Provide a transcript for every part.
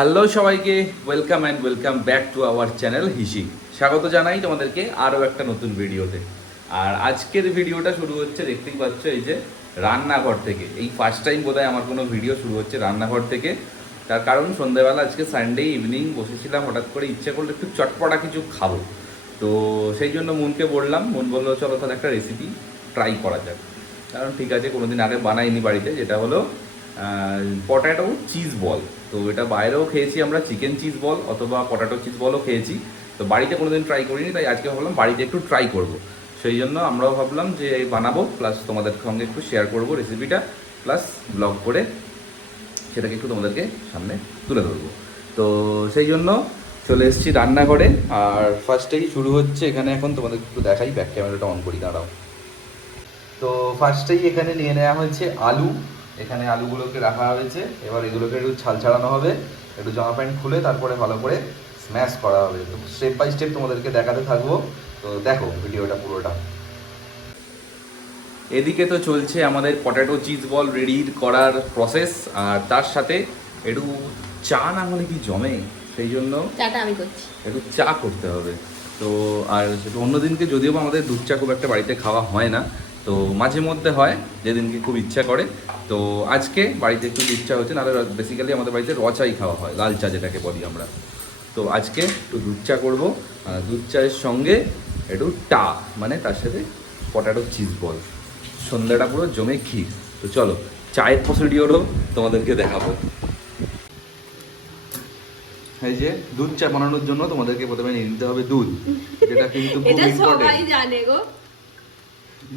Hello সবাইকে, welcome and welcome back to our channel হিসি। স্বাগত জানাই তোমাদেরকে আরও একটা নতুন ভিডিওতে। আর আজকের ভিডিওটা শুরু হচ্ছে, দেখতেই পাচ্ছ, এই যে রান্নাঘর থেকে। এই ফার্স্ট টাইম বোধহয় আমার কোনো ভিডিও শুরু হচ্ছে রান্নাঘর থেকে। তার কারণ সন্ধ্যাবেলা আজকে সানডে ইভিনিং বসেছিলাম, হঠাৎ করে ইচ্ছে করলো একটু চটপটা কিছু খাবো। তো সেই জন্য মনকে বললাম, মন বললো চলো তাহলে একটা রেসিপি ট্রাই করা যাক। কারণ ঠিক আছে, কোনোদিন আগে বানাইনি বাড়িতে, যেটা হলো পটাটো চিজ বল। তো এটা বাইরেও খেয়েছি আমরা, চিকেন চিজ বল অথবা পটাটো চিজ বলও খেয়েছি। তো বাড়িতে কোনোদিন ট্রাই করিনি, তাই আজকে ভাবলাম বাড়িতে একটু ট্রাই করব। সেই জন্য আমরাও ভাবলাম যে বানাবো, প্লাস তোমাদের সঙ্গে একটু শেয়ার করব রেসিপিটা, প্লাস ব্লগ করে সেটাকে একটু তোমাদেরকে সামনে তুলে ধরবো। তো সেই জন্য চলে এসেছি রান্নাঘরে। আর ফার্স্টেই শুরু হচ্ছে এখানে, এখন তোমাদের একটু দেখাই, ব্যাক ক্যামেরাটা অন করি, দাঁড়াও। তো ফার্স্টেই এখানে নিয়ে নেওয়া হয়েছে আলু। এখানে আলুগুলোকে রাখা হয়েছে, এবার এগুলোকে একটু ছাল ছাড়ানো হবে, একটু জামা প্যান্ট খুলে তারপরে ভালো করে স্ম্যাশ করা হবে। তো স্টেপ বাই স্টেপ তোমাদেরকে দেখাতে থাকবো, তো দেখো ভিডিওটা পুরোটা। এদিকে তো চলছে আমাদের পটেটো চিজ বল রেডি করার প্রসেস, আর তার সাথে একটু চা না হলে কি জমে, সেই জন্য চাটা আমি করছি, একটু চা করতে হবে। তো আর অন্যদিনকে যদিও বা আমাদের দুধ চা খুব একটা বাড়িতে খাওয়া হয় না, তো মাঝে মধ্যে হয় যেদিনকে খুব ইচ্ছা করে। তো আজকে বাড়িতে একটু দুধ চা হচ্ছে, নাহলে বেসিক্যালি আমাদের বাড়িতে র চাই খাওয়া হয়, লাল চা যেটাকে বলি আমরা। তো আজকে একটু দুধ চা করবো, আর দুধ চায়ের সঙ্গে একটু মানে তার সাথে পটাটো চিজ বল, সন্ধ্যাটা পুরো জমে ক্ষীর। তো চলো চায়ের প্রসিডিওরও তোমাদেরকে দেখাবো। এই যে দুধ চা বানানোর জন্য তোমাদেরকে প্রথমে নিয়ে নিতে হবে দুধ, যেটা কিন্তু খুব এটা সবাই ইম্পর্টেন্ট। জানে গো।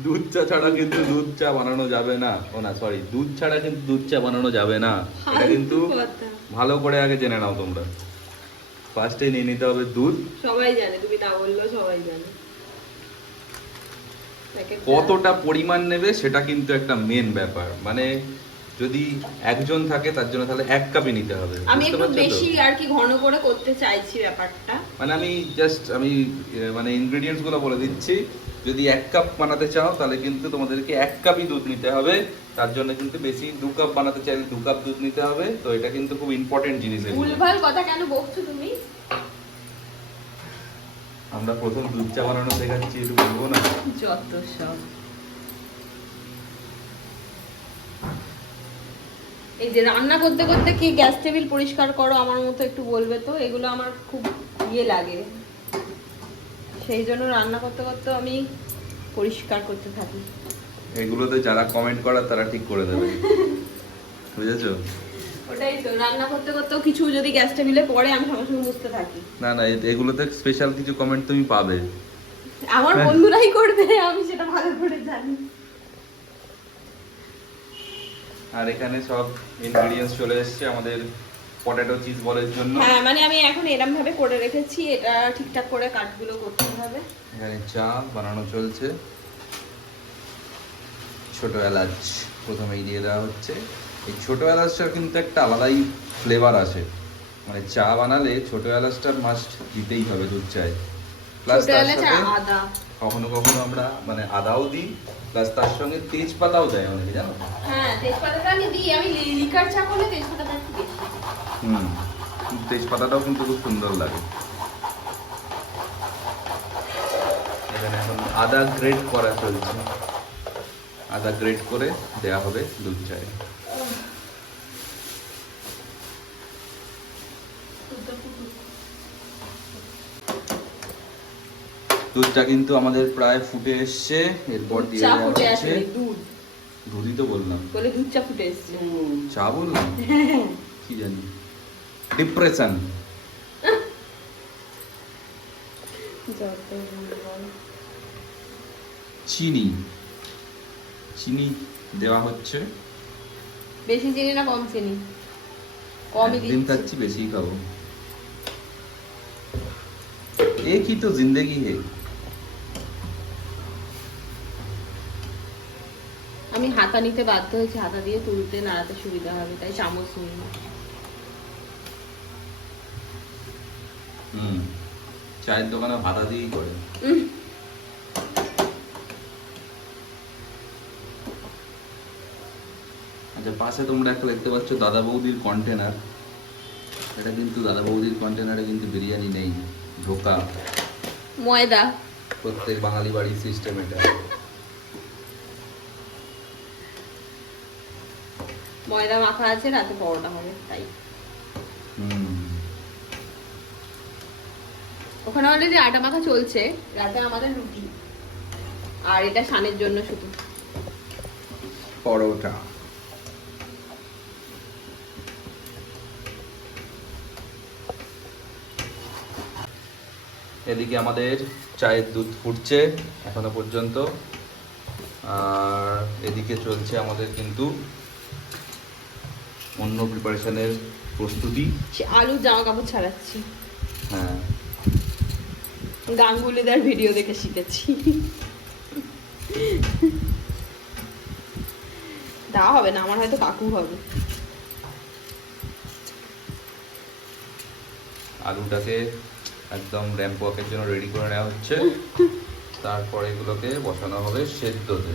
দুধ চা ছাড়া কিন্তু দুধ চা বানানো যাবে না, ও না সরি, দুধ ছাড়া কিন্তু দুধ চা বানানো যাবে না। এটা কিন্তু ভালো করে আগে জেনে নাও তোমরা। ফার্স্টে নিয়ে নিতে হবে দুধ। সবাই জানে, তুমি তা বললো সবাই জানে। কতটা পরিমাণ নেবে সেটা কিন্তু একটা মেন ব্যাপার, মানে যদি একজন থাকে তার জন্য তাহলে 1 কাপই নিতে হবে। আমি একটু বেশি আর কি ঘন করে করতে চাইছি ব্যাপারটা। মানে আমি মানে ইনগ্রেডিয়েন্টস গুলো বলে দিচ্ছি। যদি 1 কাপ বানাতে চাও তাহলে কিন্তু তোমাদেরকে 1 কাপই দুধ নিতে হবে। তার জন্য কিন্তু বেশি 2 কাপ বানাতে চাইলে 2 কাপ দুধ নিতে হবে। তো এটা কিন্তু খুব ইম্পর্টেন্ট জিনিস। ভুলভাল কথা কেন বকছো তুমি? আমরা প্রথম দুধ চা বানানো শেখাচ্ছি, একটু বলবো না? যত সব। এই যে রান্না করতে করতে কি গ্যাস টেবিল পরিষ্কার করো আমার মতো, একটু বলবে তো? এগুলো আমার খুব ইয়ে লাগে, সেই জন্য রান্না করতে করতে আমি পরিষ্কার করতে থাকি। এগুলোতে যারা কমেন্ট করার তারা ঠিক করে দেবে, বুঝেছো? ওটাই তো, রান্না করতে করতেও কিছু যদি গ্যাস টেবিলে পড়ে আমি সঙ্গে সঙ্গে বুঝতে থাকি। না না, এগুলোতে স্পেশাল কিছু কমেন্ট তুমি পাবে, আমার বন্ধুরাই করবে, আমি সেটা ভালো করে জানি। আর এখানে সব ইনগ্রেডিয়েন্টস চলে এসেছে আমাদের পটেটো চিজ বলের জন্য। হ্যাঁ, মানে আমি এখন এরকম ভাবে করে রেখেছি, এটা ঠিকঠাক করে কাটগুলো করতে হবে। এখানে চা বানানো চলছে। ছোট এলাচ প্রথমেই দিয়ে দেওয়া হচ্ছে। এই ছোট এলাচটার কিন্তু একটা আলাদাই ফ্লেভার আসে, মানে চা বানালে ছোট এলাচটা মাস্ট দিতেই হবে দুধ চায়। প্লাস তার সাথে আদা, কখনো কখনো আমরা মানে আদাও দিই, প্লাস তার সঙ্গে তেজপাতাও দেয় অনেকে, জানো? হ্যাঁ তেজপাতাটা আমি দিই, আমি লিকার চা করলে তেজপাতাটা একটু বেশি। তেজপাতাটাও কিন্তু খুব সুন্দর লাগে। এখানে এখন আদা গ্রেট করা চলছে, আদা গ্রেট করে দেয়া হবে দুধ চায়ে। দুধটা কিন্তু আমাদের প্রায় ফুটে এসছে, এরপর দিয়ে দেওয়া হচ্ছে দুধ। দুধই তো বললাম, বলে দুধ চা ফুটে এসছে। চা বললাম কি জানি, ডিপ্রেশন। চিনি চিনি দেওয়া হচ্ছে। বেশি চিনি না কম চিনি? কমই দিচ্ছি। দিন খাচ্ছি, বেশি খাবো। एक ही तो जिंदगी है। আমি হাতা নিতে বাধ্য হয়েছি, হাতা দিয়ে তুলতে নাড়াতে সুবিধা হবে, তাই চামচ নিই। চায়ের দোকানে হাতা দিয়েই করে। আচ্ছা, পাশে তোমরা একটা দেখতে পাচ্ছ দাদা বৌদির কন্টেনার। এটা কিন্তু দাদা বৌদির কন্টেনারে কিন্তু বিরিয়ানি নেই, ধোকা। ময়দা। প্রত্যেক বাঙালি বাড়ির সিস্টেম এটা। ময়দা মাখা আছে, রাতে পরোটা হবে তাই। ওখানে অলরেডি আটা মাখা চলছে, রাতে আমাদের রুটি। আর এটা শানের জন্য শুধু পরোটা। এদিকে আমাদের চায়ের দুধ ফুটছে এখনো পর্যন্ত, আর এদিকে চলছে আমাদের কিন্তু অন্য প্রিপারেশনের প্রস্তুতি। আলু জামা কাপড় ছাড়াচ্ছি। হ্যাঁ, গাঙ্গুলিদার ভিডিও দেখে শিখেছি। দেওয়া হবে না, আমার হয়তো কাকু হবে। আলুটাকে একদম র্যাম্প ওয়াকের জন্য রেডি করে নেওয়া হচ্ছে, তারপরে এগুলোকে বসানো হবে সেদ্ধতে।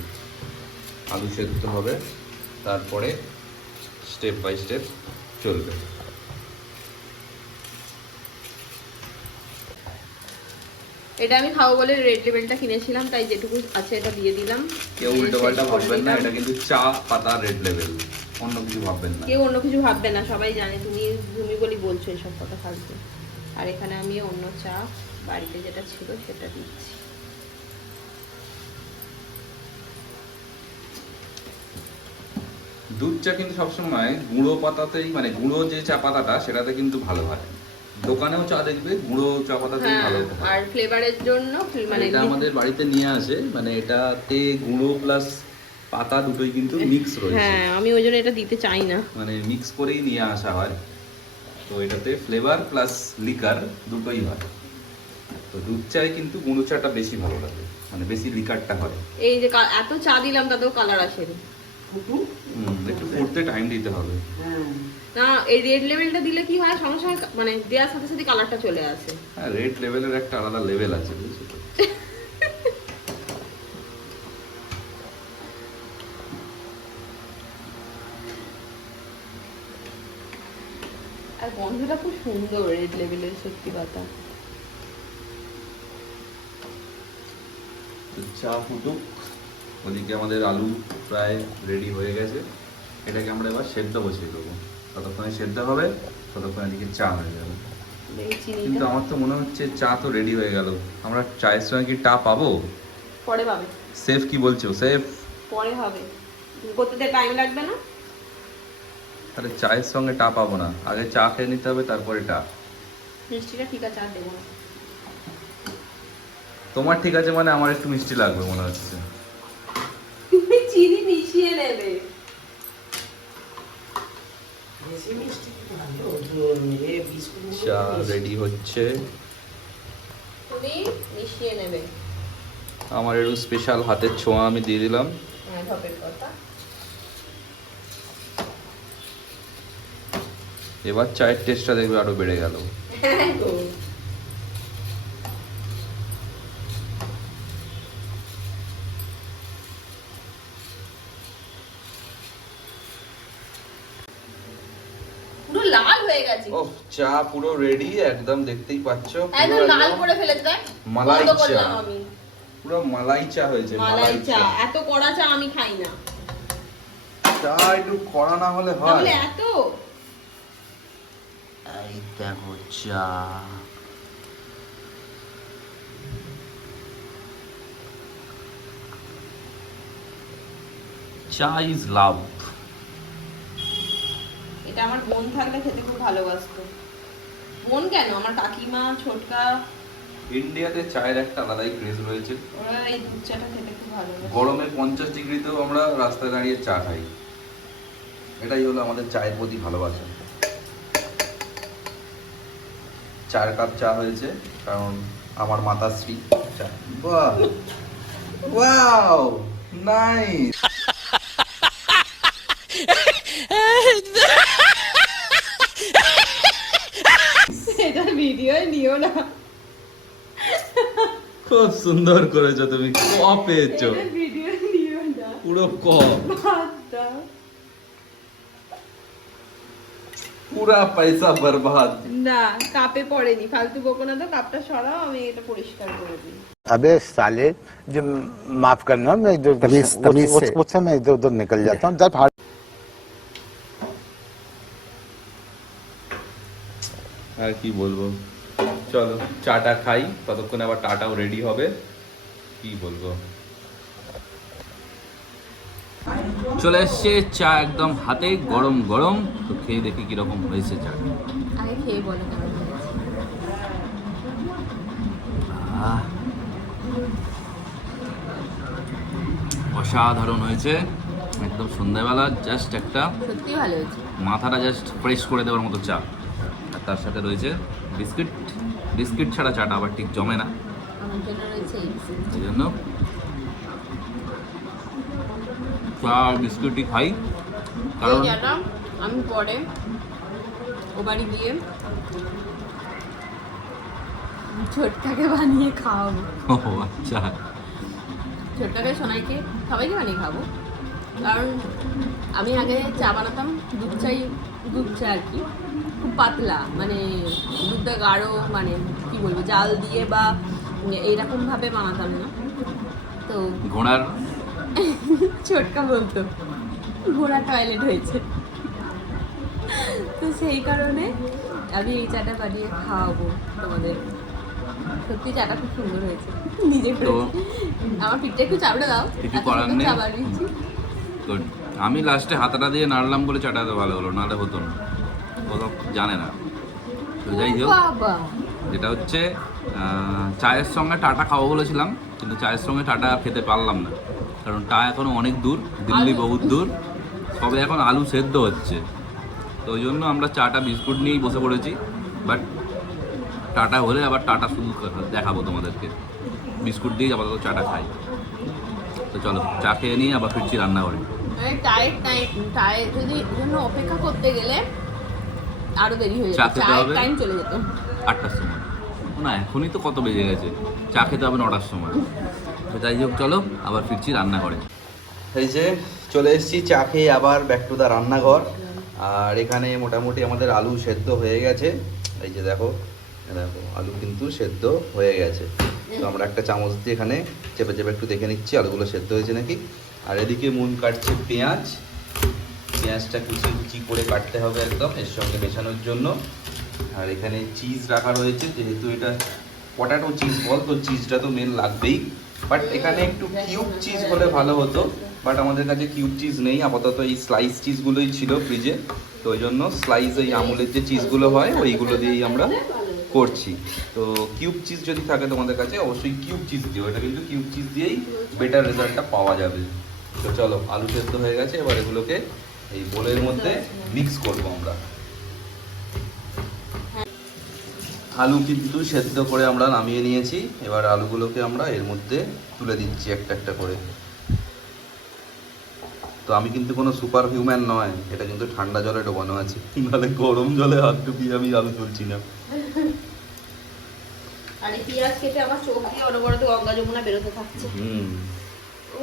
আলু সেদ্ধ হবে, তারপরে স্টেপ বাই স্টেপ চলবে। এটা আমি খাবো বলে রেড লেবেলটা কিনেছিলাম, তাই যেটুকু আছে এটা দিয়ে দিলাম। কেউ উল্টো পাল্টা ভাববেন না, এটা কিন্তু চা পাতা রেড লেবেল, অন্য কিছু ভাববেন না। কেউ অন্য কিছু ভাববে না, সবাই জানে তুমি বলি বলছো এসব কথা ফালতু। আর এখানে আমি অন্য চা বাড়িতে যেটা ছিল সেটা দিচ্ছি। দুধ চা কিন্তু সবসময় গুঁড়ো পাতাতেই, মানে গুঁড়ো যে চা পাতাটা সেটাতে কিন্তু ভালো হয়। দোকানেও চা দেখবে গুঁড়ো চা পাতাতেই ভালো হয়। আর ফ্লেভারের জন্য মানে এটা আমাদের বাড়িতে নিয়ে আসে, মানে এটাতে গুঁড়ো প্লাস পাতা দুটোই কিন্তু মিক্স রয়েছে। হ্যাঁ, আমি ওই জন্য এটা দিতে চাই না, মানে মিক্স করেই নিয়ে আসা হয়। তো এটাতে ফ্লেভার প্লাস লিকার দুটোই হয়। তো দুধ চায় কিন্তু গুঁড়ো চাটা বেশি ভালো লাগে, মানে বেশি লিকারটা হয়। এই যে এত চা দিলাম তাতেও কালার আসেনি। একটু ফুটতে টাইম দিতে হবে। না, এই রেড লেভেলটা দিলে কি হয়, সঙ্গে সঙ্গে মানে দেওয়ার সাথে সাথে কালারটা চলে আসে। হ্যাঁ, রেড লেভেলের একটা আলাদা লেভেল আছে, বুঝছো তো? আর গন্ধটা খুব সুন্দর রেড লেভেলের, সত্যি কথা। চা ফুটুক, ওদিকে আমাদের আলু প্রায় রেডি হয়ে গেছে। এটাকে আমরা এবার সেদ্ধ বসিয়ে দেবো। ততক্ষণে সেদ্ধ হবে, ততক্ষণে এদিকে চা হয়ে যাবে। কিন্তু আমার তো মনে হচ্ছে চা তো রেডি হয়ে গেল, আমরা চায়ের সঙ্গে কি টা পাবো? পরে পাবে। সেফ কি বলছো? সেফ পরে হবে, করতে টাইম লাগবে না। তাহলে চায়ের সঙ্গে টা পাবো না, আগে চা খেয়ে নিতে হবে, তারপরে টা। মিষ্টিটা ঠিক আছে, আর দেবো না। তোমার ঠিক আছে মানে আমার একটু মিষ্টি লাগবে মনে হচ্ছে। তুমি চিনি মিশিয়ে নেবে। চা রেডি হচ্ছে, তুমি মিশিয়ে নেবে। আমার একটু স্পেশাল হাতের ছোঁয়া আমি দিয়ে দিলাম। হ্যাঁ, ঢপের কথা। এবার চায়ের টেস্টটা দেখবে আরো বেড়ে গেল। হ্যাঁ গো। পুরো লাল হয়ে গেছে। ও, চা পুরো রেডি একদম, দেখতেই পাচ্ছ একদম লাল করে ফেলেছে। দেখ, মালাই বন্ধ চা, করলাম আমি। পুরো মালাই চা হয়েছে। মালাই চা, এত কড়া চা আমি খাই না। চা একটু কড়া না হলে হয়? তাহলে এত। এই দেখো চা। চা ইজ লাভ। এটা আমার বোন থাকলে খেতে খুব ভালোবাসতো। বোন কেন, আমার কাকিমা, ছোটকা। ইন্ডিয়াতে চায়ের একটা আলাদাই ক্রেজ রয়েছে। ওরা এই দুধ চাটা খেতে খুব ভালোবাসে। গরমে 50 ডিগ্রিতেও আমরা রাস্তায় দাঁড়িয়ে চা খাই। এটাই হলো আমাদের চায়ের প্রতি ভালোবাসা। 4 কাপ চা হয়েছে, কারণ আমার মাতাশ্রী চা। বাহ, ওয়াও, নাইস। এটা ভিডিও নিও না। খুব সুন্দর করেছো তুমি, ক পেয়েছো। এটা ভিডিও নিও না, পুরো ক। বাদ দাও। পুরা পয়সা বরবাদ। না, কাপে পড়েনি, ফালতু বকো না তো, কাপটা সরাও, আমি এটা পরিষ্কার করে দিই। अबे साले जो माफ करना मैं इधर तमीज से। मुझसे मैं इधर उधर निकल जाता हूँ जब আর কি বলবো, চলো চাটা খাই, ততক্ষণে আবার টাটাও রেডি হবে। কি বলবো, চলে এসছে চা একদম হাতে গরম গরম। তো খেয়ে দেখি কিরকম হয়েছে চা। আগে খেয়ে বলো কেমন হয়েছে। অসাধারণ হয়েছে, একদম সন্ধ্যাবেলা জাস্ট একটা সত্যি ভালো হয়েছে। মাথাটা জাস্ট ফ্রেশ করে দেওয়ার মতো চা। আর তার সাথে রয়েছে বিস্কিট। বিস্কিট ছাড়া চাটা আবার ঠিক জমে না, আমার জন্য রয়েছে এই বিস্কুট। এই জন্য চা আর বিস্কুটই খাই। কারণ এই চাটা আমি পরে ও বাড়ি গিয়ে ছোটকাকে বানিয়ে খাওয়াবো। ও আচ্ছা, ছোটকাকে সোনাইকে সবাইকে বানিয়ে খাবো। কারণ আমি আগে চা বানাতাম, দুধ চা আর কি, খুব পাতলা, মানে দুধটা গাঢ়, মানে কি বলবো, জাল দিয়ে বা এইরকমভাবে বানাতাম না। তো ঘোড়ার ছোটকা বলতো ঘোড়া টয়লেট হয়েছে, তো সেই কারণে আমি এই চাটা বানিয়ে খাওয়াবো তোমাদের। সত্যি চাটা খুব সুন্দর হয়েছে, নিজে তো করেছি। আমার পিঠটা একটু চাপড়ে দাও, কিছু এত করার সুন্দর নেই। চা বানিয়েছি। তো আমি লাস্টে হাতাটা দিয়ে নাড়লাম বলে চাটা তো ভালো হলো, নাহলে হতো না। ও তো জানে না। তো যাই হোক, বাবা, যেটা হচ্ছে চায়ের সঙ্গে টাটা খাবো বলেছিলাম, কিন্তু চায়ের সঙ্গে টাটা খেতে পারলাম না, কারণ টা এখনো অনেক দূর, দিল্লি বহুত দূর, সবে এখন আলু সেদ্ধ হচ্ছে। তো ওই জন্য আমরা চাটা বিস্কুট নিয়েই বসে পড়েছি। বাট টাটা হলে আবার টাটা শুধু দেখাবো তোমাদেরকে, বিস্কুট দিয়েই আপাতত চাটা খাই। তো চলো চা খেয়ে নিয়ে আবার ফিরছি রান্নাঘরে। চায়ের যদি জন্য অপেক্ষা করতে গেলে আরো দেরি হয়ে চা যেত, খেতে চায়ের হবে টাইম চলে যেত। 8টার সময়, না এখনই তো কত বেজে গেছে, চা খেতে হবে 9টার সময়। তো যাই হোক চলো আবার ফিরছি রান্নাঘরে। এই যে চলে এসেছি চা খেয়ে আবার ব্যাক টু দ্য রান্নাঘর। আর এখানে মোটামুটি আমাদের আলু সেদ্ধ হয়ে গেছে। এই যে দেখো দেখো আলু কিন্তু সেদ্ধ হয়ে গেছে। তো আমরা একটা চামচ দিয়ে এখানে চেপে চেপে একটু দেখে নিচ্ছি আলুগুলো সেদ্ধ হয়েছে নাকি। আর এদিকে মুন কাটছে পেঁয়াজ, পেঁয়াজটা কুচি কুচি করে কাটতে হবে একদম এর সঙ্গে মেশানোর জন্য। আর এখানে চিজ রাখা রয়েছে, যেহেতু এটা পটাটো চিজ বল, তো চিজটা তো মেন লাগবেই। বাট এখানে একটু কিউব চিজ হলে ভালো হতো, বাট আমাদের কাছে কিউব চিজ নেই, আপাতত এই স্লাইস চিজগুলোই ছিল ফ্রিজে। তো ওই জন্য স্লাইস এই আমুলের যে চিজগুলো হয় ওইগুলো দিয়েই আমরা করছি। তো কিউব চিজ যদি থাকে তোমাদের কাছে অবশ্যই কিউব চিজ দিও, এটা কিন্তু কিউব চিজ দিয়েই বেটার রেজাল্টটা পাওয়া যাবে। তো চলো আলু সেদ্ধ হয়ে গেছে, এবার এগুলোকে এই বোলের মধ্যে মিক্স করবো আমরা। আলু কিন্তু সেদ্ধ করে আমরা নামিয়ে নিয়েছি, এবার আলুগুলোকে আমরা এর মধ্যে তুলে দিচ্ছি একটা একটা করে। তো আমি কিন্তু কোনো সুপার হিউম্যান নয়, এটা কিন্তু ঠান্ডা জলে ডোবানো আছে, নাহলে গরম জলে হাত ডুবিয়ে আমি আলু তুলছি না। আর এই পেঁয়াজ কেটে আমার চোখ দিয়ে অনবরত গঙ্গা যমুনা বেরোতে থাকছে।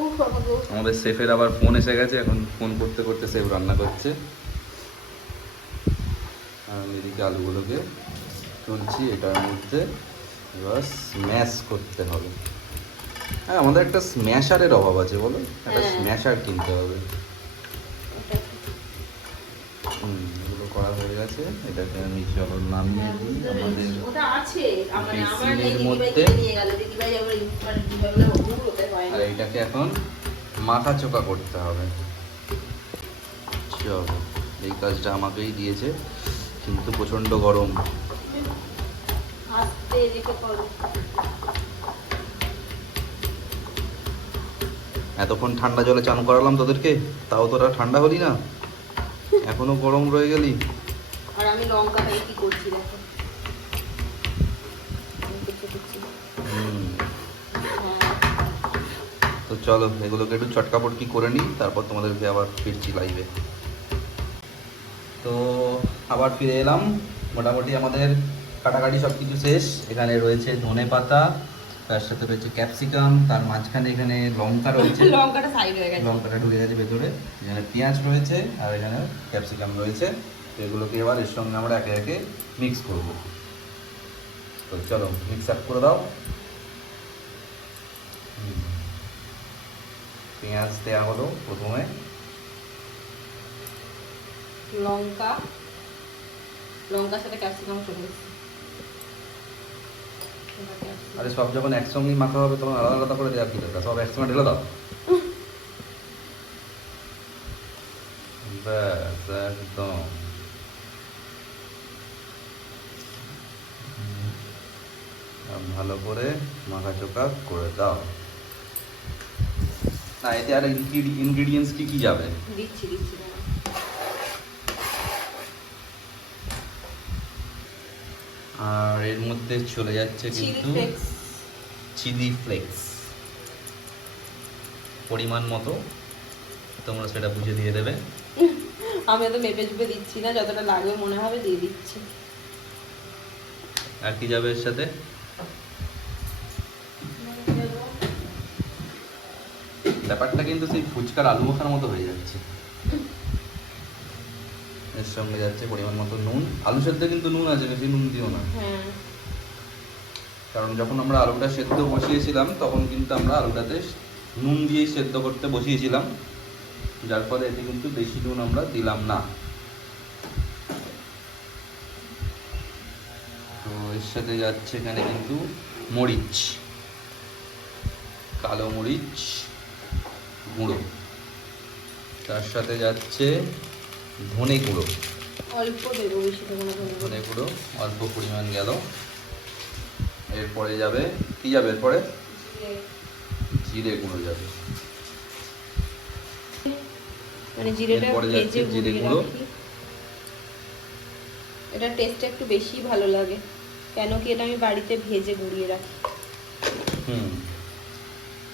উফ বাবা। আমাদের শেফের আবার ফোন এসে গেছে, এখন ফোন করতে করতে শেফ রান্না করছে। আর আমি এদিকে আলুগুলোকে তুলছি এটার মধ্যে, এবার স্ম্যাশ করতে হবে। হ্যাঁ আমাদের একটা স্ম্যাশারের অভাব আছে, বলো একটা স্ম্যাশার কিনতে হবে। এগুলো করা হয়ে গেছে, এটাকে আমি চলো নামিয়ে দিই আমাদের ওটা আছে, মানে আমার বেসিনের এই মধ্যে। দিদিভাই নিয়ে গেল, দিদিভাই আবার মানে দিদিভাই বলে হতে হয় আর না। এটাকে এখন মাথা চোকা করতে হবে। চলো এই কাজটা আমাকেই দিয়েছে, কিন্তু প্রচণ্ড গরম। আস্তে এদিকে করো। এতক্ষণ ঠান্ডা জলে চান করালাম তোদেরকে, তাও তোরা ঠান্ডা হলি না, এখনো গরম রয়ে গেলি। আর আমি লঙ্কাটাই কি করছি দেখো। কুচি কুচি। হুম, হ্যাঁ। তো চলো এগুলোকে একটু চটকাপটকি করে নিই, তারপর তোমাদেরকে আবার ফিরছি লাইভে। তো আবার ফিরে এলাম, মোটামুটি আমাদের কাটাকাটি সব কিছু শেষ। এখানে রয়েছে ধনে পাতা, তার সাথে রয়েছে ক্যাপসিকাম, তার মাঝখানে এখানে লঙ্কা রয়েছে, লঙ্কাটা সাইড হয়ে গেছে। লঙ্কাটা ঢুকে গেছে ভেতরে, এখানে পেঁয়াজ রয়েছে আর এখানে ক্যাপসিকাম রয়েছে। এগুলোকে এবার এর সঙ্গে আমরা একে একে মিক্স করব। তো চলো মিক্স আপ করে দাও। পেঁয়াজ দেওয়া হলো প্রথমে, লঙ্কার সাথে ক্যাপসিকাম চলে এসেছে। আরে সব যখন একসঙ্গেই মাখা হবে তখন আলাদা আলাদা করে দেওয়া কি দরকার, সব একসঙ্গে ঢেলে দাও। ব্যাস একদম। ভালো করে মাখা চোখা করে দাও। না এতে আর ইনগ্রিডিয়েন্টস কি কি যাবে? দিচ্ছি আর এর মধ্যে চলে যাচ্ছে কিন্তু চিলি ফ্লেক্স, পরিমাণ মতো তোমরা সেটা বুঝে দিয়ে দেবে। আমি তো মেপে চুপে দিচ্ছি না, যতটা লাগবে মনে হবে দিয়ে দিচ্ছি। আর কি যাবে এর সাথে? ব্যাপারটা কিন্তু সেই ফুচকার আলু মাখার মতো হয়ে যাচ্ছে। এর সঙ্গে যাচ্ছে পরিমাণ মতো নুন। আলু সেদ্ধ কিন্তু নুন আছে, বেশি নুন দিও না। কারণ যখন আমরা আলুটা সেদ্ধ বসিয়েছিলাম তখন কিন্তু আমরা আলুটাতে নুন দিয়েই সেদ্ধ করতে বসিয়েছিলাম, যার ফলে এতে কিন্তু বেশি নুন আমরা দিলাম না। তো এর সাথে যাচ্ছে এখানে কিন্তু মরিচ, কালো মরিচ গুঁড়ো, তার সাথে যাচ্ছে ধনে গুঁড়ো, অল্প দেবো, বেশি দেবো না। ধনে গুঁড়ো অল্প পরিমাণ গেল। এরপরে যাবে কি যাবে? এরপরে জিরে গুঁড়ো যাবে, মানে জিরেটা ভেজে জিরে গুঁড়ো। এটা টেস্টটা একটু বেশি ভালো লাগে, কেন কি এটা আমি বাড়িতে ভেজে গুঁড়িয়ে রাখি।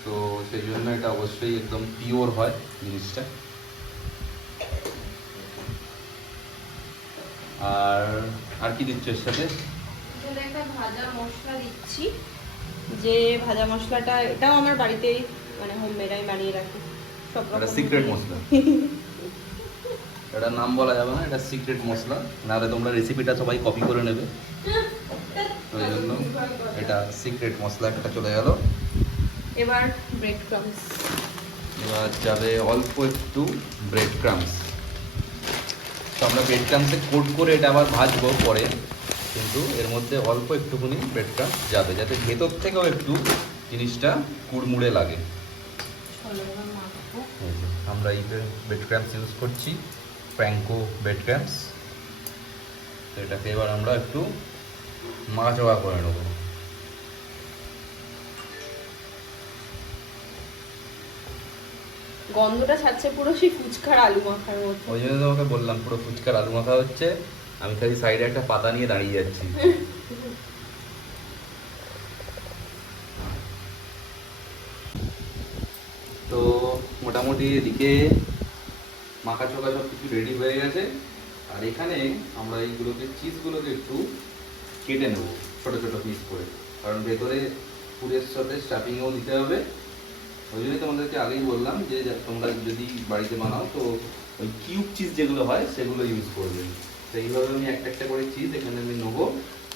তো সেই জন্য এটা অবশ্যই একদম পিওর হয় জিনিসটা। আর কি দিচ্ছ এর সাথে? এখানে একটা ভাজা মশলা দিচ্ছি, যে ভাজা মশলাটা এটাও আমার বাড়িতেই মানে হোমমেড আমি বানিয়ে রাখি সব রকম। এটা সিক্রেট মশলা, এটা নাম বলা যাবে না, এটা সিক্রেট মশলা, নাহলে তোমরা রেসিপিটা সবাই কপি করে নেবে। ওই জন্য এটা সিক্রেট মশলা একটা চলে গেল। এবার ব্রেড ক্রাম্বস, এবার যাবে অল্প একটু ব্রেড ক্রাম্বস। তো আমরা ব্রেড ক্রাম্বসে কোট করে এটা আবার ভাজবো পরে, কিন্তু এর মধ্যে অল্প একটুখানি ব্রেড ক্রাম্বস যাবে, যাতে ভেতর থেকেও একটু জিনিসটা কুড়মুড়ে লাগে। আমরা এই ব্রেড ক্রাম্বস ইউজ করছি, প্যাঙ্কো ব্রেড ক্রাম্বস। তো এটাকে এবার আমরা একটু মাখাচোখা করে নেবো। গন্ধটা ছাড়ছে পুরো সেই ফুচকার আলু মাখার মতো। ওই জন্য তোমাকে বললাম পুরো ফুচকার আলু মাখা হচ্ছে, আমি খালি সাইডে একটা পাতা নিয়ে দাঁড়িয়ে যাচ্ছি। তো মোটামুটি এদিকে মাখা চোখা সব কিছু রেডি হয়ে গেছে। আর এখানে আমরা এইগুলোকে চিজগুলোকে একটু কেটে নেব ছোট ছোট পিস করে, কারণ ভেতরে পুরের সাথে স্টাফিংও দিতে হবে। ওই জন্যই তোমাদেরকে আগেই বললাম যে তোমরা যদি বাড়িতে বানাও তো ওই কিউব চিজ যেগুলো হয় সেগুলো ইউজ করবে। সেইভাবে আমি একটা একটা করে চিজ এখানে আমি নেবো।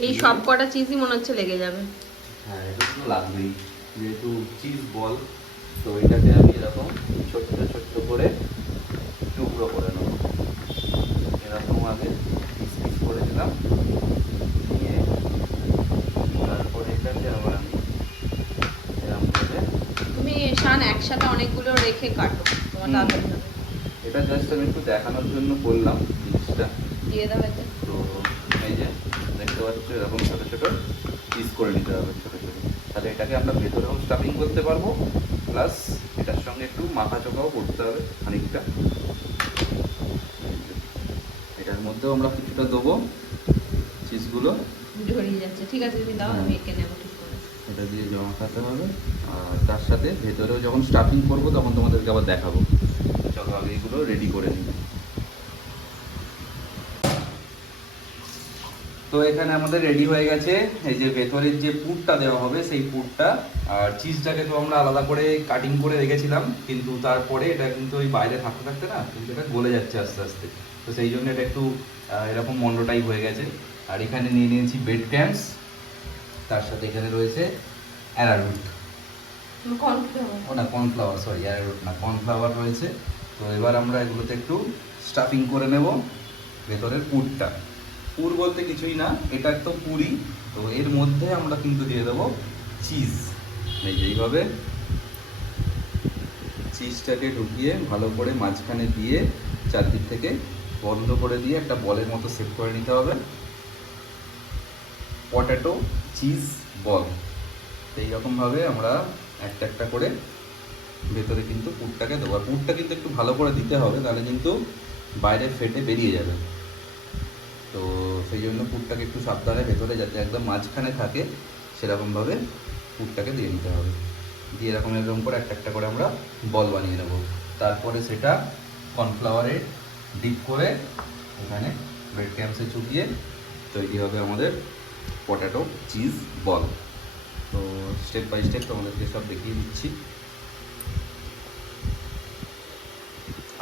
এই সব কটা চিজই মনে হচ্ছে লেগে যাবে। হ্যাঁ, এটা তো লাগবেই, যেহেতু চিজ বল। তো এটাকে আমি এরকম ছোট্ট ছোট্ট করে টুকরো করে নেব। এরকম আগে পিস পিস করে দিলাম, নিয়ে তারপরে এটাকে আবার আমি এরকম করে। তুমি শান একসাথে অনেকগুলো রেখে কাটো, তোমার তাড়াতাড়ি হবে। এটা জাস্ট আমি একটু দেখানোর জন্য করলাম জিনিসটা। দিয়ে দাও এতে। তো এই যে দেখতে পাচ্ছ এরকম ছোট ছোট পিস করে নিতে হবে, ছোট ছোট। তাহলে এটাকে আমরা ভেতরেও স্টাফিং করতে পারবো, প্লাস এটার সঙ্গে একটু মাখা চোখাও করতে হবে খানিকটা। এটার মধ্যেও আমরা কিছুটা দেবো চিজগুলো। ঝরিয়ে যাচ্ছে, ঠিক আছে তুমি দাও, আমি এঁকে নেবো ঠিক করে। এটা দিয়ে জমা খাতে হবে, আর তার সাথে ভেতরেও যখন স্টাফিং করবো তখন তোমাদেরকে আবার দেখাবো। চলো আগে এগুলো রেডি করে নিই। তো এখানে আমাদের রেডি হয়ে গেছে এই যে ভেতরের যে পুরটা দেওয়া হবে সেই পুরটা, আর চিজটাকে তো আমরা আলাদা করে কাটিং করে রেখেছিলাম, কিন্তু তারপরে এটা কিন্তু ওই বাইরে থাকতে থাকতে না কিন্তু এটা গলে যাচ্ছে আস্তে আস্তে, তো সেই জন্য এটা একটু এরকম মন্ড টাইপ হয়ে গেছে। আর এখানে নিয়ে নিয়েছি ব্রেড ক্রাম্বস, তার সাথে এখানে রয়েছে অ্যারারুট, ও না কর্নফ্লাওয়ার, সরি অ্যারারুট না, কর্নফ্লাওয়ার রয়েছে। তো এবার আমরা এগুলোতে একটু স্টাফিং করে নেব ভেতরের পুরটা। পুর বলতে কিছুই না, এটা তো পুরি, তো এর মধ্যে আমরা কিন্তু দিয়ে দেবো চিজ। এই যে এইভাবে চিজটাকে ঢুকিয়ে ভালো করে মাঝখানে দিয়ে চারদিক থেকে বন্ধ করে দিয়ে একটা বলের মতো সেট করে নিতে হবে, পটেটো চিজ বল। এইরকমভাবে আমরা একটা একটা করে ভেতরে কিন্তু পুরটাকে দেবো। আর পুরটা কিন্তু একটু ভালো করে দিতে হবে, তাহলে কিন্তু বাইরে ফেটে বেরিয়ে যাবে। তো সেই জন্য পুরটাকে একটু সাবধানে ভেতরে যাতে একদম মাঝখানে থাকে সেরকমভাবে পুরটাকে দিয়ে নিতে হবে। দিয়ে এরকম এরকম করে একটা একটা করে আমরা বল বানিয়ে নেব। তারপরে সেটা কর্নফ্লাওয়ারে ডিপ করে এখানে ব্রেড ক্রাম্বসে চুপিয়ে তৈরি হবে আমাদের পটেটো চিজ বল। তো স্টেপ বাই স্টেপ তোমাদেরকে সব দেখিয়ে দিচ্ছি।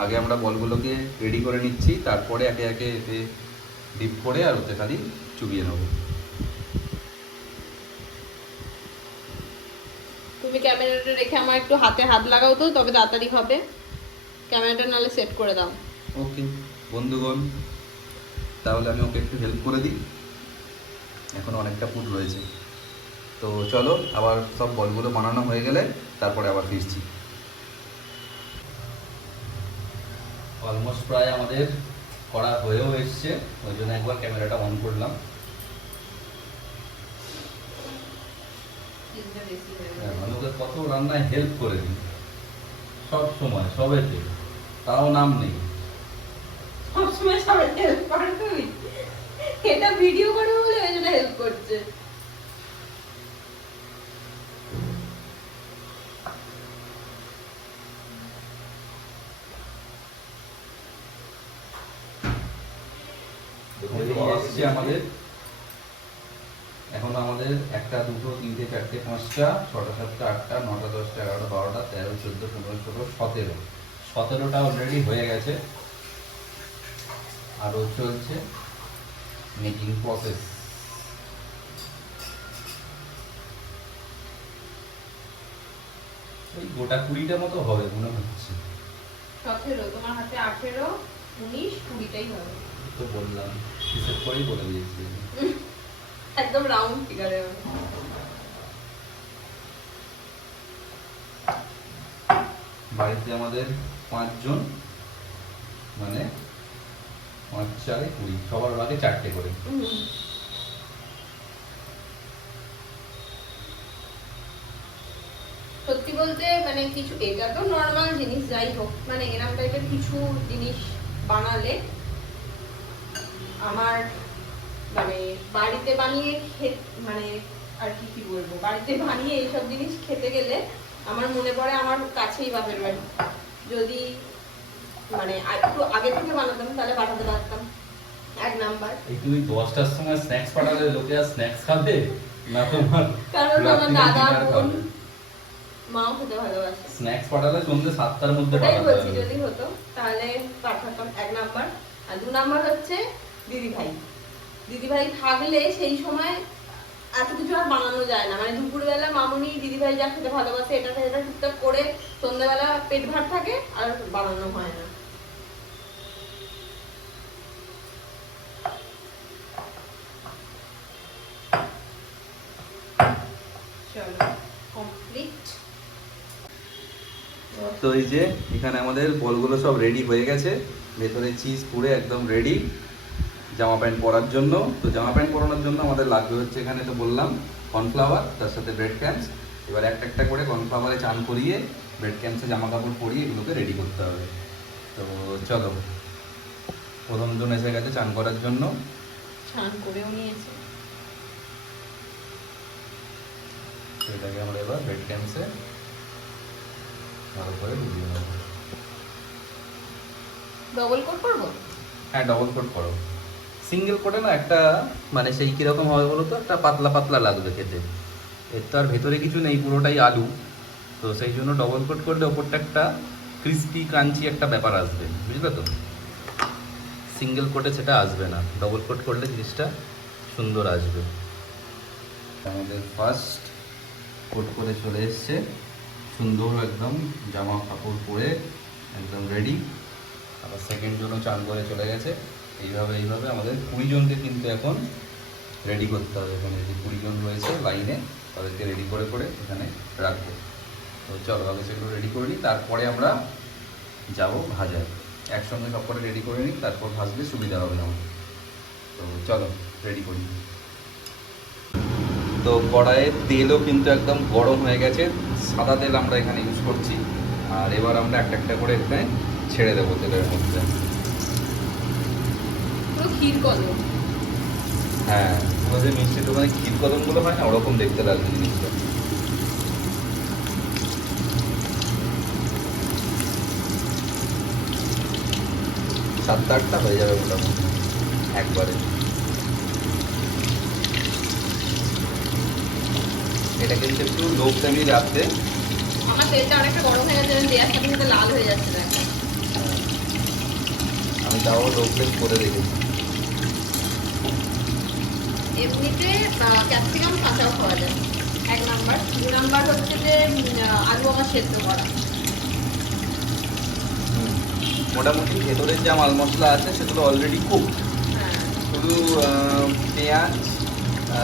আগে আমরা বলগুলোকে রেডি করে নিচ্ছি, তারপরে একে একে এতে ডিপ করে আর ওতে খালি চুবিয়ে নেব। তুমি ক্যামেরাটা রেখে আমার একটু হাতে হাত লাগাও তো, তবে তাড়াতাড়ি হবে। ক্যামেরাটা নালে সেট করে দাও। ওকে বন্ধুগণ, তাহলে আমি ওকে একটু হেল্প করে দিই, এখন অনেকটা পুর রয়েছে। তো চলো আবার সব বলগুলো বানানো হয়ে গেলে তারপরে আবার ফিরছি। অলমোস্ট প্রায় আমাদের করা হয়েও এসছে, ওই জন্য একবার ক্যামেরাটা অন করলাম। আমি ওকে কত রান্নায় হেল্প করে দিই সব সময়, সবেতে, তাও নাম নেই। সবসময় সবাই হেল্প করে, তুই এটা ভিডিও করে বলে ওই জন্য হেল্প করছে। এসছে আমাদের, এখন আমাদের 1 2 3 4 5 6 7 8 9 10 11 12 13 14 15 16 17টা অলরেডি হয়ে গেছে, আরও চলছে মেকিং প্রসেস। ওই গোটা 20টা মতো হবে মনে হচ্ছে। 17, তোমার হাতে 18, 19, 20টাই হবে। তো বললাম হিসেব করেই বলে দিয়েছি, একদম রাউন্ড ফিগারে। বাড়িতে আমাদের 5 জন, মানে 5 4 20, সবার আগে 4টে করে। সত্যি বলতে মানে কিছু, এটা তো নর্মাল জিনিস, যাই হোক মানে এরকম টাইপের কিছু জিনিস বানালে আমার মানে বাড়িতে বানিয়ে মানে আর কি বলবো, বাড়িতে বানিয়ে এইসব জিনিস খেতে গেলে আমার মনে পড়ে আমার কাছেই বাপের বাড়ি। যদি মানে একটু আগে থেকে বানাতাম তাহলে পাঠাতে পারতাম, 1 নাম্বার। এই তুমি 10টার সময় স্ন্যাক্স পাঠালে লোকে আর স্ন্যাক্স খাবে না তোমার? কারণ আমার দাদা বোন মাও খেতে ভালোবাসে। স্ন্যাক্স পাঠালে সন্ধ্যে 7টার মধ্যে ওটাই পাঠাতে বলছি, হবে। যদি হতো তাহলে পাঠাতাম, 1 নাম্বার। আর 2 নাম্বার হচ্ছে দিদিভাই। দিদিভাই থাকলে সেই সময় এত কিছু আর বানানো যায় না, মানে দুপুরবেলা মামুনি দিদিভাই যা খেতে ভালোবাসে এটা এটা টুকটাক করে সন্ধ্যাবেলা পেট ভাত থাকে আর বানানো হয় না। চলো কমপ্লিট। তো এই যে এখানে আমাদের বলগুলো সব রেডি হয়ে গেছে, ভেতরে চিজ পুরে একদম রেডি জামা প্যান্ট পরার জন্য। তো জামা প্যান্ট পরানোর জন্য আমাদের লাগবে হচ্ছে, এখানে তো বললাম কর্নফ্লাওয়ার, তার সাথে ব্রেড ক্রাম্বস। এবার একটা একটা করে কর্নফ্লাওয়ারে চান করিয়ে ব্রেড ক্রাম্বসে জামা কাপড় পরিয়ে এগুলোকে রেডি করতে হবে। তো চলো, প্রথম জন এসে গেছে চান করার জন্য, স্নান করেও নিয়েছে। তো এটাকে আমরা এবার ব্রেড ক্রাম্বসে ভালো করে ডুবিয়ে নেব। ডবল কোট করবো? হ্যাঁ ডবল কোট করো, সিঙ্গেল কোটে না একটা মানে সেই কিরকম হবে বলো তো, একটা পাতলা পাতলা লাগবে খেতে। এর তো আর ভেতরে কিছু নেই, পুরোটাই আলু। তো সেই জন্য ডবল কোট করলে ওপরটা একটা ক্রিস্পি ক্রাঞ্চি একটা ব্যাপার আসবে, বুঝলে তো? সিঙ্গেল কোটে সেটা আসবে না, ডবল কোট করলে জিনিসটা সুন্দর আসবে। আমাদের ফার্স্ট কোট করে চলে এসছে, সুন্দর একদম জামা কাপড় পরে একদম রেডি। আবার সেকেন্ড জনও চান করে চলে গেছে। এইভাবে আমাদের 20 জনকে কিন্তু এখন রেডি করতে হবে। এখানে যে 20 জন রয়েছে লাইনে, তাদেরকে রেডি করে করে এখানে রাখবো। তো চলো আগে সেগুলো রেডি করে নিই, তারপরে আমরা যাবো ভাজায়। একসঙ্গে সব করে রেডি করে নিই, তারপর ভাজতে সুবিধা হবে আমাদের। তো চলো রেডি করি। তো কড়াইয়ের তেলও কিন্তু একদম গরম হয়ে গেছে, সাদা তেল আমরা এখানে ইউজ করছি। আর এবার আমরা একটা একটা করে এখানে ছেড়ে দেবো তেলের মধ্যে। ক্ষীর কদম, হ্যাঁ, আমাদের মিষ্টির দোকানে ক্ষীর কদমগুলো হয় না, ওরকম দেখতে লাগবে জিনিসটা। সাতটা আটটা হয়ে যাবে মোটামুটি একবারে। এটা কিন্তু একটু লো ফ্লেমে রাখতে। আমার তেলটা অনেকটা গরম হয়ে গেছে, দেওয়ার সাথে সাথে লাল হয়ে যাচ্ছে দেখো। আমি তাও লো ফ্লেম করে রেখেছি। এমনিতে ক্যাপসিকাম কাঁচাও খাওয়া যায়, 1 নাম্বার। 2 নাম্বার হচ্ছে যে আলু আমার সেদ্ধ করা। মোটামুটি ভেতরের যা মাল মশলা আছে সেগুলো অলরেডি কুক। হ্যাঁ, শুধু পেঁয়াজ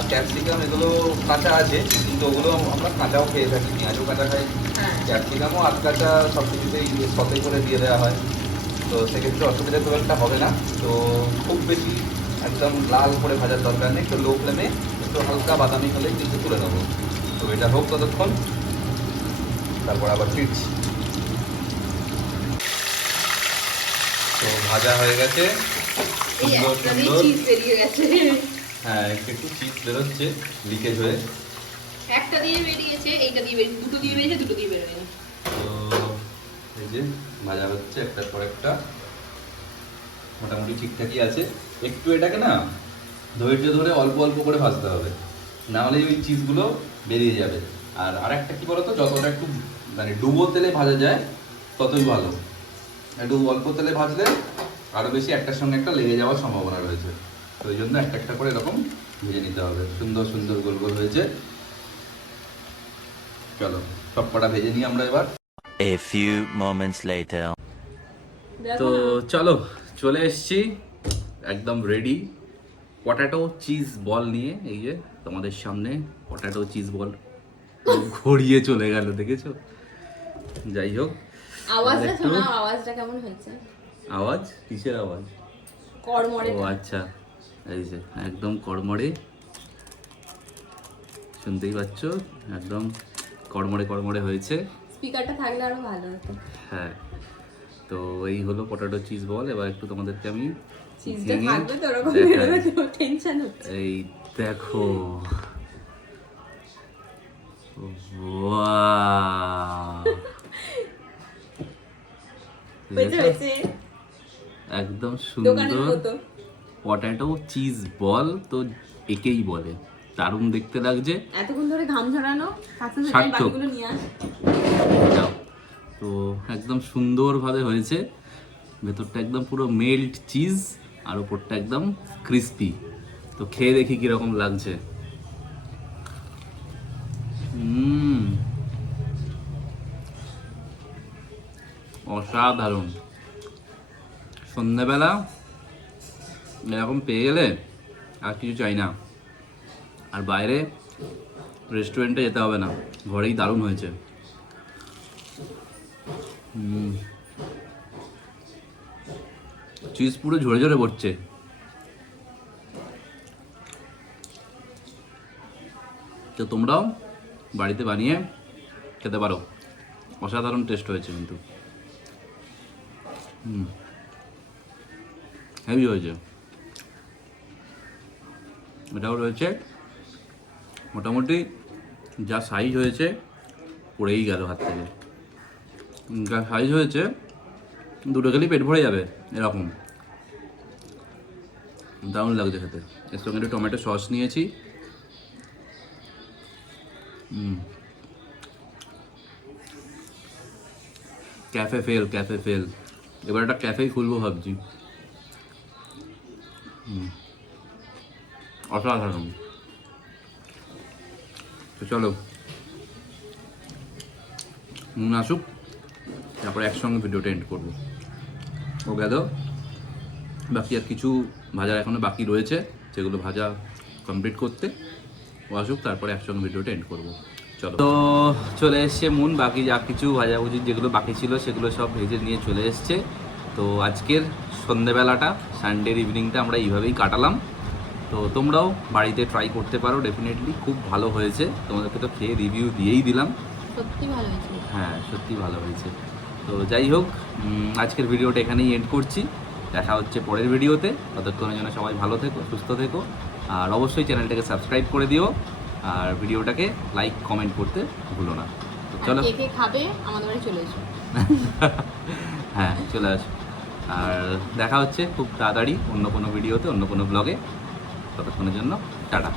ক্যাপসিকাম এগুলো কাঁচা আছে, কিন্তু ওগুলো আমরা কাঁচাও খেয়ে থাকি, পেঁয়াজও কাঁচা খাই, হ্যাঁ। ক্যাপসিকামও আধ কাঁচা সব কিছুতেই সতে করে দিয়ে দেওয়া হয়। তো সেক্ষেত্রে অসুবিধা খুব একটা হবে না। তো খুব বেশি একদম লাল করে ভাজার দরকার নেই, একটু লো ফ্লেমে একটু হালকা বাদামি হলে কিন্তু তুলে নেবো। তো এটা হোক ততক্ষণ, তারপর আবার ফিরছি। তো ভাজা হয়ে গেছে এই সুন্দর একটা দিয়ে সুন্দর। চিজ বেরিয়ে গেছে। হ্যাঁ, একটু চিজ বেরোচ্ছে লিকেজ হয়ে। একটা দিয়ে বেরিয়েছে, এইটা দিয়ে বেরিয়েছে, দুটো দিয়ে বেরিয়েছে, দুটো দিয়ে বেরোয়নি। তো এই যে ভাজা হচ্ছে একটার পর একটা, মোটামুটি ঠিকঠাকই আছে। একটু এটাকে না ধৈর্য ধরে অল্প অল্প করে ভাজতে হবে, না হলে ওই চিজগুলো বেরিয়ে যাবে। আর আরেকটা কি বলতো, যতটা একটু মানে ডুবো তেলে ভাজা যায় ততই ভালো। একটু অল্প তেলে ভাজলে আরও বেশি একটার সঙ্গে একটা লেগে যাওয়ার সম্ভাবনা রয়েছে। তো ওই জন্য একটা একটা করে এরকম ভেজে নিতে হবে। সুন্দর সুন্দর গোল গোল হয়েছে। চলো সব কটা ভেজে নিই আমরা এবার। A few moments later. তো চলো চলে এসছি একদম রেডি পটাটো চিজ বল নিয়ে। এই যে তোমাদের সামনে পটাটো চিজ বল ঘুরিয়ে চলে গেল, দেখেছো? যাই হোক, আওয়াজটা একটু- শোনাও, আওয়াজটা কেমন হয়েছে? আওয়াজ কিসের আওয়াজ? কড়মড়ে। ও আচ্ছা, এই যে একদম কড়মড়ে, শুনতেই পাচ্ছ একদম কড়মড়ে কড়মড়ে হয়েছে। স্পিকারটা থাকলে আরো ভালো হতো। হ্যাঁ, তো এই হলো পটাটো চিজ বল। এবার একটু তোমাদেরকে আমি চিজটা ভেঙে থাকবে তো ওরকম দেখাই। বেরোবে, কেউ টেনশন হচ্ছে। এই দেখো, Wow! হয়েছে হয়েছে, একদম দোকানের সুন্দর মতো। পটাটো চিজ বল, তো একেই বলে। দারুণ দেখতে লাগছে। এতক্ষণ ধরে ঘাম ঝরানো, সাকসেস সার্থক। বাকিগুলো নিয়ে আস। যাও। তো একদম সুন্দরভাবে হয়েছে, ভেতরটা একদম পুরো মেল্ট চিজ আর ওপরটা একদম ক্রিস্পি। তো খেয়ে দেখি কিরকম লাগছে। অসাধারণ। সন্ধ্যেবেলা এরকম পেয়ে গেলে আর কিছু চাই না। আর বাইরে রেস্টুরেন্টে যেতে হবে না, ঘরেই দারুণ হয়েছে। চিজ পুরো ঝরে ঝরে পড়ছে। তো তোমরাও বাড়িতে বানিয়ে খেতে পারো, অসাধারণ টেস্ট হয়েছে কিন্তু। হেভি হয়েছে। এটাও রয়েছে মোটামুটি, যা সাইজ হয়েছে পড়েই গেল হাত থেকে। যা সাইজ হয়েছে দুটো খেলেই পেট ভরে যাবে এরকম। দারুণ লাগছে খেতে। এর সঙ্গে একটু টমেটো সস নিয়েছি। Cafe fail. এবার একটা ক্যাফেই খুলবো ভাবছি। অসাধারণ। তো চলো নুন আসুক, তারপরে একসঙ্গে ভিডিওটা এন্ড করবো। ও গেল, বাকি আর কিছু ভাজার এখনো বাকি রয়েছে, সেগুলো ভাজা কমপ্লিট করতে। ও আসুক, তারপরে একসঙ্গে ভিডিওটা এন্ড করবো। চলো, তো চলে এসছে মুন, বাকি যা কিছু ভাজাভুজি যেগুলো বাকি ছিল সেগুলো সব ভেজে নিয়ে চলে এসছে। তো আজকের সন্ধেবেলাটা, সানডের ইভিনিংটা আমরা এইভাবেই কাটালাম। তো তোমরাও বাড়িতে ট্রাই করতে পারো, ডেফিনেটলি খুব ভালো হয়েছে। তোমাদেরকে তো খেয়ে রিভিউ দিয়েই দিলাম। সত্যি ভালো হয়েছে। হ্যাঁ, সত্যি ভালো হয়েছে। তো যাই হোক, আজকের ভিডিওটা এখানেই এন্ড করছি। দেখা হচ্ছে পরের ভিডিওতে। ততক্ষণের জন্য সবাই ভালো থেকো, সুস্থ থেকো, আর অবশ্যই চ্যানেলটাকে সাবস্ক্রাইব করে দিও, আর ভিডিওটাকে লাইক কমেন্ট করতে ভুলো না। তো চলো, কে কে খাবে আমাদের বাড়ি চলে এসো। হ্যাঁ চলে আসো। আর দেখা হচ্ছে খুব তাড়াতাড়ি অন্য কোনো ভিডিওতে, অন্য কোনো ব্লগে। ততক্ষণের জন্য টাটা।